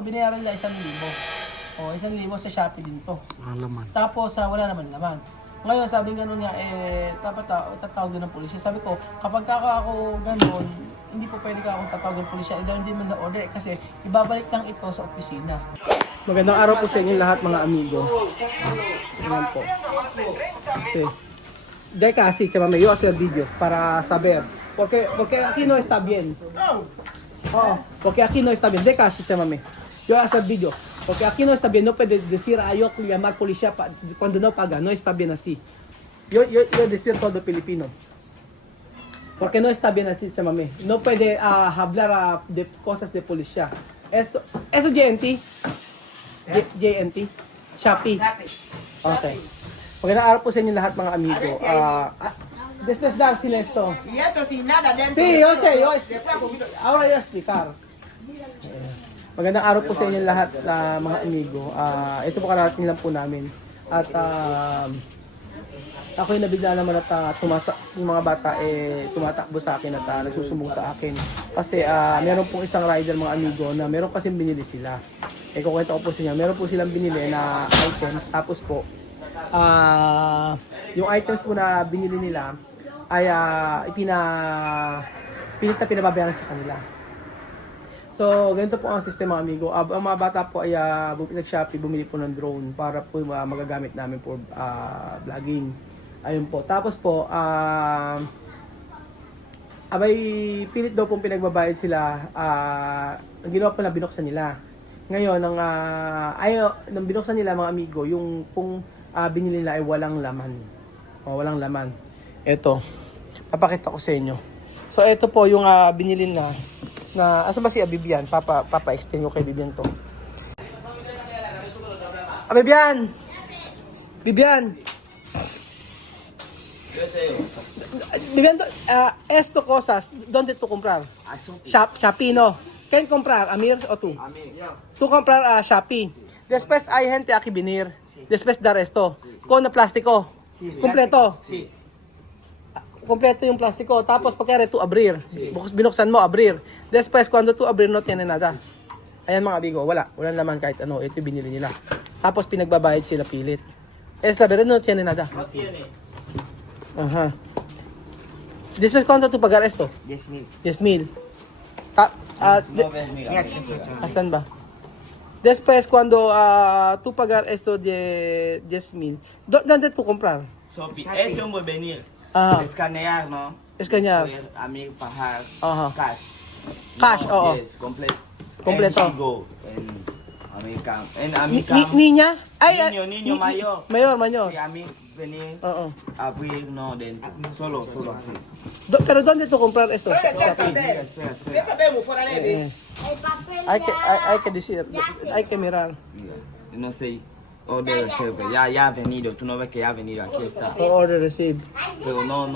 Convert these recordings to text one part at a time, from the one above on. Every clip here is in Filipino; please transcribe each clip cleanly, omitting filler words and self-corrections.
Binayaran nila 1,000. O, 1,000 sa Shopee din to. Laman. Tapos, wala naman naman. Ngayon, sabi gano'n niya, dapat tatawag din ng pulisya. Sabi ko, kapag ako gano'n, hindi po pwede ka akong tatawag ng pulisya. Dahil hindi man na-order kasi ibabalik lang ito sa opisina. Magandang araw po sa inyo lahat mga amigo. Ayan po. Okay. Dahil kasi, chama may hacer video para saber. Porque aquí no está bien. Oo, porque aquí no está bien. Dahil kasi, chama may. Yo voy a hacer video. Porque aquí no está bien, no puede decir a yo llamar policía cuando no paga, no está bien así. Yo decir todo Filipino. Porque no está bien así, chamame. No puede hablar de cosas de policía. Eso JNT. JNT. Shopee. Okay. Magandang araw po sa inyo lahat mga amigo. Después dar sin esto. Y esto sin nada dentro. Sí, yo sé, ahora yo explicar. Magandang araw po sa inyo lahat mga amigo. Ito po kararating lang po namin. At ako yung nabigla naman at yung mga bata tumatakbo sa akin at nagsusumbong sa akin. Kasi meron pong isang rider mga amigo na meron kasing binili sila. Kukwento ko po sa inyo. Meron po silang binili na items. Tapos po, yung items po na binili nila ay pilit na pinababayaran sa kanila. So, ganito po ang sistema amigo. Ang mga bata po ay nag-Shopee, bumili po ng drone para po magagamit namin for vlogging. Ayun po. Tapos po, abay pilit daw pong pinagbabayad sila. Ang ginawa po na binuksan nila. Ngayon, nang binuksan nila mga amigo, yung pong binili nila ay walang laman. Walang laman. Ito, papakita ko sa inyo. So, ito po yung binili na asa ba si Bibian? Papa-explain ko kay Bibian to. Bibian! Bibian! Bibian, esto cosas, ¿dónde tú comprar? Shopee, no? ¿Quién comprar? ¿Amir o tú? Amir. Tú comprar Shopee. Después hay gente aquí venir. Después dar esto. Con plástico. Completo. Sí. Kompleto yung plastiko. Tapos pagkari to abrir. Binuksan mo, abrir. Después, cuando to abrir, no tiene nada. Ayan mga amigo, wala. Wala naman kahit ano. Ito yung binili nila. Tapos pinagbabayad sila pilit. La verdad, no tiene nada. No tiene. Ajá. Después, cuando to pagar esto? 10,000. 10,000. No ves, mira. Asan ba? Después, cuando tú pagar esto de 10,000, ¿dónde tú comprar? So, ese hombre venir. Escanear, ¿no? Escanear. Amir pagar Ajá. cash. Cash, oo. Yes, completo. Completo. And he go in American. En American. Niña? Ay, Niño mayor. Mayor. Si Amir venir, Oo. abrir, no, then solo así. Pero ¿dónde tú comprar esto? Espera. Hay que decir, hay que mirar. Mira, no sé. Order receive. Ya ha venido. Tú no ves que ya ha venido. Aquí está. Order receive. Pero no.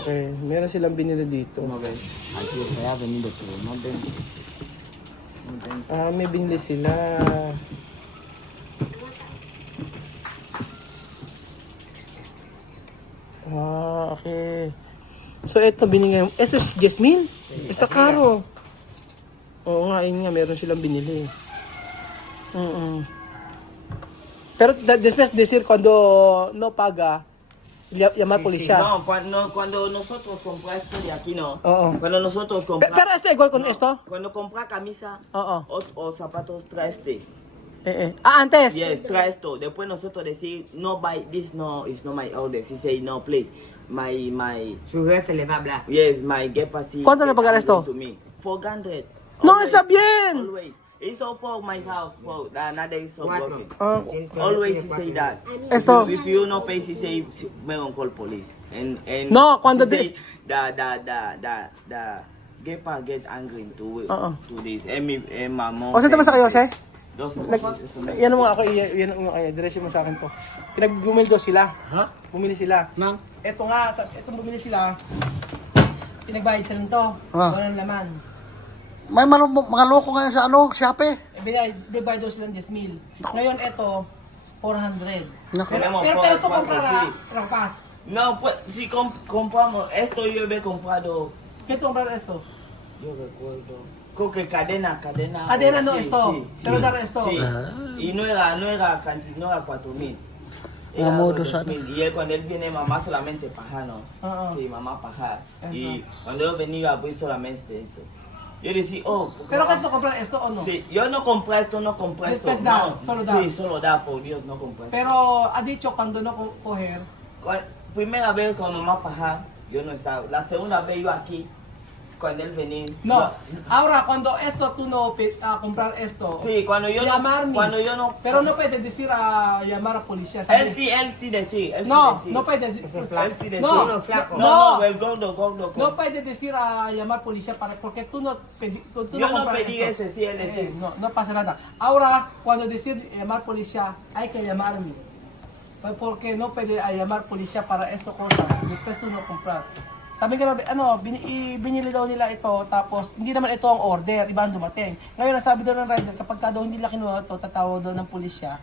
Okay. Meron silang binili dito. Tú no ves. Aquí está. Ya ha venido. Pero no ven. May binili sila. Okay. So, ito binigay. Ito is Jasmine? Está caro. Oo nga, yun nga. Meron silang binili. Pero después decir cuando no paga, llamar policía. No, cuando nosotros compramos esto de aquí, no. Cuando nosotros Pero compramos. este igual con esto. Cuando compra camisa Oo. o zapatos, trae este. Antes. Yes, trae esto. Después nosotros decir, no buy this, no, it's not my order. He say, no, please. My. Su jefe le va a hablar. Yes, my get pasi. ¿Cuánto le pagar esto? To me. 400. No, Always, está bien. Always. It's all for my house. For another is so Cuatro. broken. Always he say that. Esto. If you no pay, he say me gonna call police. And No, cuando he say the Gepa get angry to this. And my mom. O saan ba sa kayo, Jose? Dos. Yan mo ako, yan mo kayo, diretso mo sa akin to. Bumili daw sila. Ha? Bumili sila. Nang? Eto nga, etong bumili sila. Pinagbayad sila nito. Walang laman. May mga loko ngayon sa Shopee. Divide daw silang 10,000. Ngayon ito, 400. Naku. Pero ito comprar rampas. No, pues si compramos esto, yo he comprado. ¿Qué tú comprar esto? Yo recuerdo. Coque cadena. Cadena no esto. Pero dar esto. Sí. Y no era 4,000. Una moto sana. Y él, cuando él viene, mamá solamente paja, ¿no? Sí, mamá paja. Y cuando yo venía, pues solamente esto. Yo decía, oh. Pero ¿cuánto comprar esto o no? Sí, yo no compré esto. Después da, No, solo da. Sí, solo da, por Dios, no compré esto. Pero ha dicho cuando no coger. Primera vez con mamá paja, yo no estaba. La segunda vez yo aquí, cuando él venía. No. Ahora, cuando esto tú no comprar esto. Sí, cuando yo llamarme. Cuando yo no. Pero no puedes decir a llamar a policía. Él sí decía. No, no puedes decir. Él sí decía. No, flaco. No, el gordo. No puedes decir a llamar policía porque tú no Yo no compras pedí esto. ese, sí, él decía. No pasa nada. Ahora, cuando decir llamar policía, hay que llamarme. Porque no puede llamar policía para esto cosas. Después tú no comprar. Sabi nga, binili daw nila ito, tapos hindi naman ito ang order, iba ang dumating. Ngayon, nasabi daw ng rider, kapag ka daw hindi nila kinuha ito, tatawag daw ng pulisya.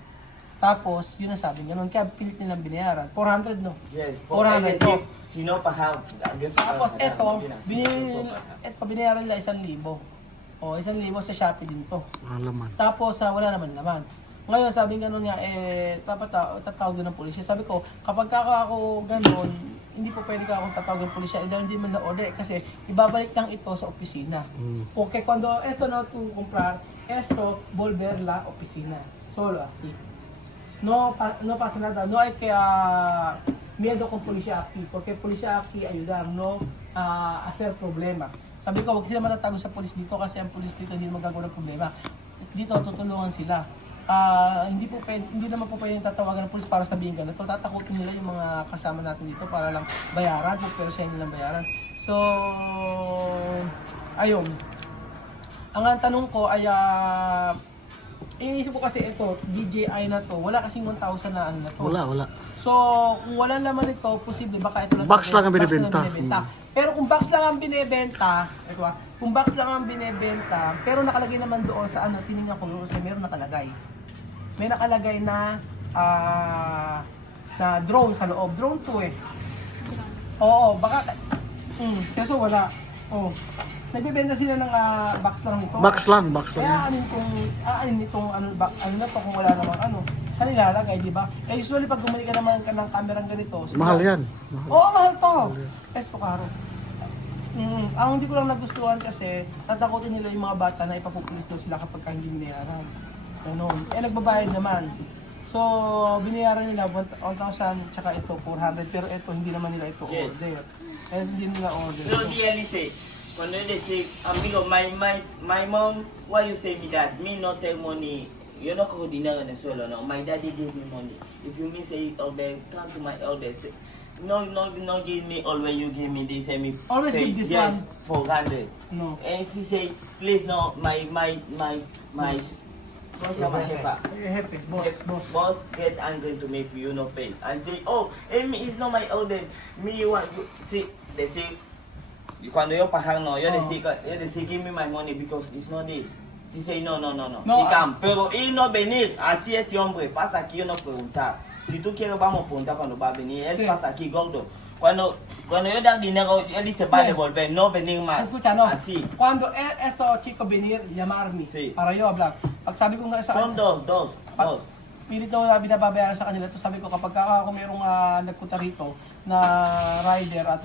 Tapos, yun ang sabi niya nun, kaya pilit nilang binayaran. 400, no? Yes. 400 to. Si no paha. Tapos ito, binayaran nila 1,000. O, 1,000 sa Shopee din to. Alaman. Tapos, wala naman naman. Ngayon, sabi nga nun niya, tatawag doon ng pulisya. Sabi ko, kapag ako ganun, hindi po pwede ka akong tatawag ng pulisya. Dahil hindi man na-order kasi ibabalik lang ito sa opisina. Okay, cuando esto no tú comprar, esto volver la oficina. Solo así. No pasa nada. No hay que miedo con policía aquí. Porque policía aquí ayudar, no hacer problema. Sabi ko, huwag sila matatago sa pulis dito kasi ang pulis dito hindi magagawa ng problema. Dito, tutulungan sila. Hindi naman po pwedeng tatawagan ng pulis para sabihin ganito. Tatakutin nila yung mga kasama natin dito para lang bayaran, pero siya nilang bayaran. So, ayun. Ang tanong ko ay, iniisip ko kasi ito, DJI na to, wala kasing 1,000 na ano na to. Wala. So, kung wala naman ito, posible baka ito lang. Box lang ang binibenta. Pero kung box lang ang binebenta, kung box lang ang binebenta, pero nakalagay naman doon sa ano, tinignan ko doon sa meron nakalagay. May nakalagay na na drone sa loob. Drone to eh. Oo, baka kaso wala. Oh. Nagbebenta sila ng box lang nito. Box lang. Kaya aanin itong ano na to kung wala namang ano. Saan ilalagay, di ba? Eh usually pag bumili ka naman ka ng kamerang ganito, Mahal yan. Oo, mahal to. Esto caro. Ang hindi ko lang nagustuhan kasi tatakutin nila yung mga bata na ipapupulis daw sila kapag hindi binayaran. Ganun. Nagbabayad naman. So, binayaran nila 1,000 tsaka ito 400 pero ito hindi naman nila ito order. Hindi nila order. No, really say. Cuando él dice, amigo, my mom, why you say me that? Me not take money. You no cojo dinero en el suelo, no. My daddy give me money. If you me say elder, come to my elder. Say, no, give me all when you give me this. Say me. Always pay, give this yes, one. 400. No. And she say, please no, my. What's your jefa? Hepe, boss. Boss get angry to me if you no pay. And say, oh, it's not my order. Me want you see. They say, cuando yo pagar no, yo decía, give me my money because it's not this. She say, no. She come. Pero él no venir. Así es, hombre. Pasa aquí, yo no preguntar. Si tú quieres, vamos a preguntar cuando va a venir. Él pasa aquí, gordo. Cuando yo da dinero, él dice, va a devolver, no venir más. Escucha, no. Así. Cuando esto chico venir, llamarme. Sí. Para yo hablar. Pag sabi ko nga sa Son dos. Pilit na binababayaran sa kanila. Ito sabi ko, kapag ako mayroong nagpunta rito na rider at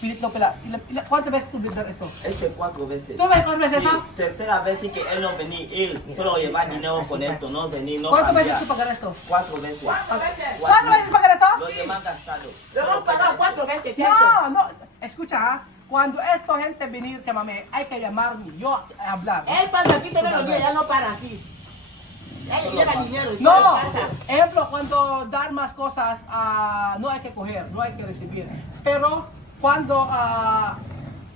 pilit daw pala. ¿Cuántas veces tú vendrás esto? 4 veces. ¿Tú ves 4 veces Sí, eso? tercera vez sí que él no venir, él solo llevar dinero con esto, no venir, no ¿Cuántas veces cambiar. tú pagarás esto? 4 veces. ¿Cuántas veces pagarás esto? Los demás gastados. Lo hemos pagado 4 veces, ¿cierto? No, escucha, cuando esto gente venir, llámame, hay que llamarme, yo hablar. Él pasa aquí todos los días, ya no para aquí. Él lleva dinero y No, todo pasa. ejemplo, cuando dar más cosas, no hay que coger, no hay que recibir. Pero cuando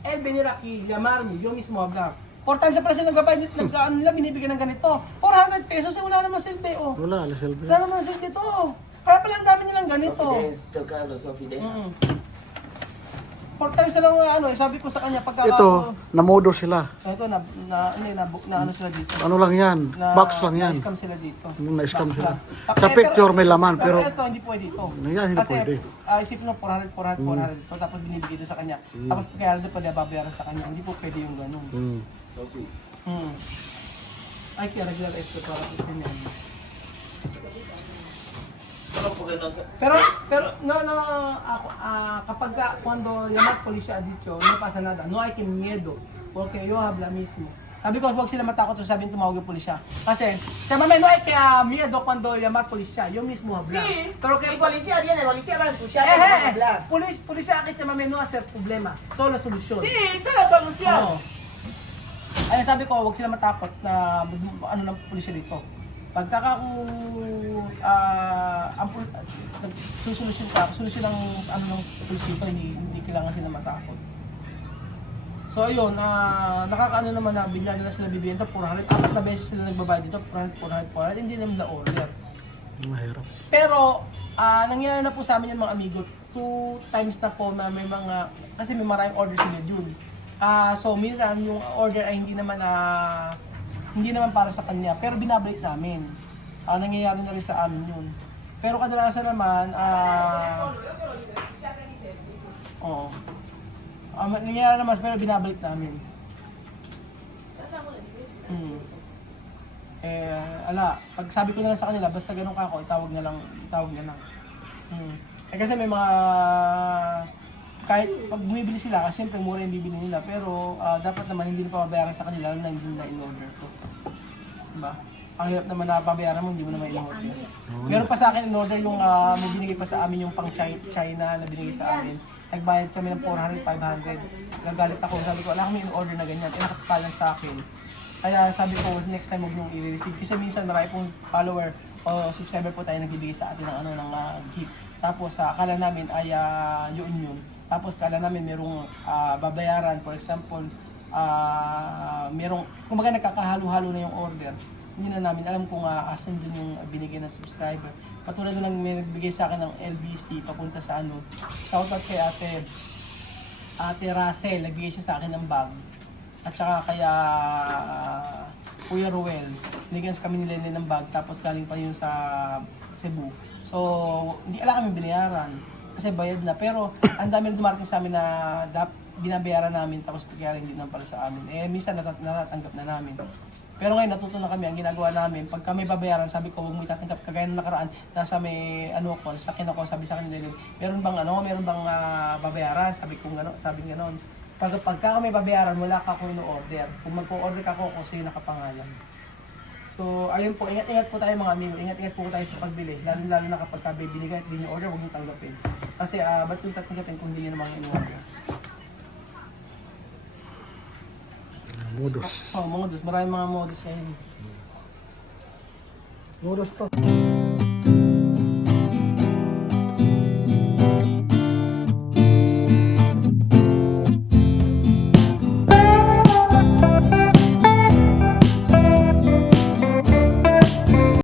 él venir aquí, llamarme, yo mismo hablar. Por time sa presyo ng gabay, nila binibigyan ng ganito. 400 pesos, wala naman silbi, oh. Wala silbi. Wala naman silbi to. Kaya pala ang dami nilang ganito. Sofidez. Four times na lang sabi ko sa kanya pagka Ito, namodo sila. ito na ano sila dito. Ano lang yan? Box lang yan. Na-scam sila dito. Na-scam Box sila. lang. Sa picture may laman, pero ito hindi pwede ito. Yan, hindi Kasi pwede. isipin mo 400 ito tapos binibigay doon sa kanya. Tapos kaya doon pa niya babayaran sa kanya. Hindi po pwede yung ganun. So, see. Ay, kaya regular esto para itinyan. Pero po ganun sa... Pero, no, ako, kapag cuando llamar policía dicho, no pasa nada, no hay que miedo, porque yo habla mismo. Sabi ko, huwag sila matakot so sabihin tumawag yung polisya. Kasi, sa mamay, no hay que miedo cuando llamar policía, yo mismo habla. Sí, Pero si que, policía viene, policía va a escuchar y va a hablar. polisya akit sa mamay, no hacer problema, solo solution. Sí, esa es la solución. Oo. Ayun, sabi ko, huwag sila matakot na ano ng pulisya dito. Pagka solusyon ng ano ng pulisya dito, hindi kailangan sila matakot. So ayun, nakakaano naman na bigla nila sila bibigyan ito, 400, 4 na beses sila nagbabayad dito, 400, hindi naman na-order. Mahirap. Pero, nangyari na po sa amin yung mga amigo, 2 times na po na may mga, kasi may maraming order sila dun. So minsan yung order ay hindi naman para sa kanya, pero binabalik namin. Nangyayari na rin sa amin yun. Pero kadalasan naman, oo. Nangyayari naman, pero binabalik namin. Pag sabi ko na lang sa kanila, basta ganun ka ako, itawag na lang. Kasi may mga, kahit pag bumibili sila, kasi siyempre mura yung bibili nila, pero dapat naman hindi na pabayaran sa kanila, lalo na hindi nila in-order ko. Diba? Ang hirap naman na pabayaran mo, hindi mo naman in-order. Meron pa sa akin in-order yung may binigay pa sa amin yung pang China na binigay sa amin. Nagbayad kami ng 400, 500. Nagalit ako, sabi ko, wala kami in-order na ganyan, nakakapalan sa akin. Kaya sabi ko, next time huwag nung i-receive. Kasi minsan marami pong follower o subscriber po tayo nagbibigay sa atin ng gift. Tapos akala namin ay yun. Tapos akala namin merong babayaran. For example, merong, kumbaga nagkakahalo-halo na yung order. Hindi na namin alam kung asan dun yung binigay ng subscriber. Patulad nung may nagbigay sa akin ng LBC papunta sa shoutout kay Ate Russell, nagbigay siya sa akin ng bag. At saka kaya Kuya Ruel, binigyan kami ni Lenny ng bag, tapos galing pa yun sa Cebu. So, hindi ala kami binayaran kasi bayad na. Pero ang dami dumarating sa amin na binabayaran namin, tapos pagkaya hindi naman para sa amin. Minsan natatanggap na namin. Pero ngayon natuto na kami, ang ginagawa namin, pagka may babayaran, sabi ko, huwag mo itatanggap. Kagaya nung nakaraan, nasa may sakin ako, sabi sa kanila, meron bang babayaran? Sabi gano'n. Pagka may babayaran, wala ka kung ino-order. Kung magpo-order ka kung sa'yo nakapangalan. So, ayun po, ingat-ingat po tayo mga amigo. Ingat-ingat po tayo sa pagbili. Lalo na kapag binigay at di nyo order, huwag nyo tanggapin. Kasi, ba't yung tatanggapin kung hindi nyo naman in-order? Modus. Modus. Maraming mga modus ngayon. Modus to.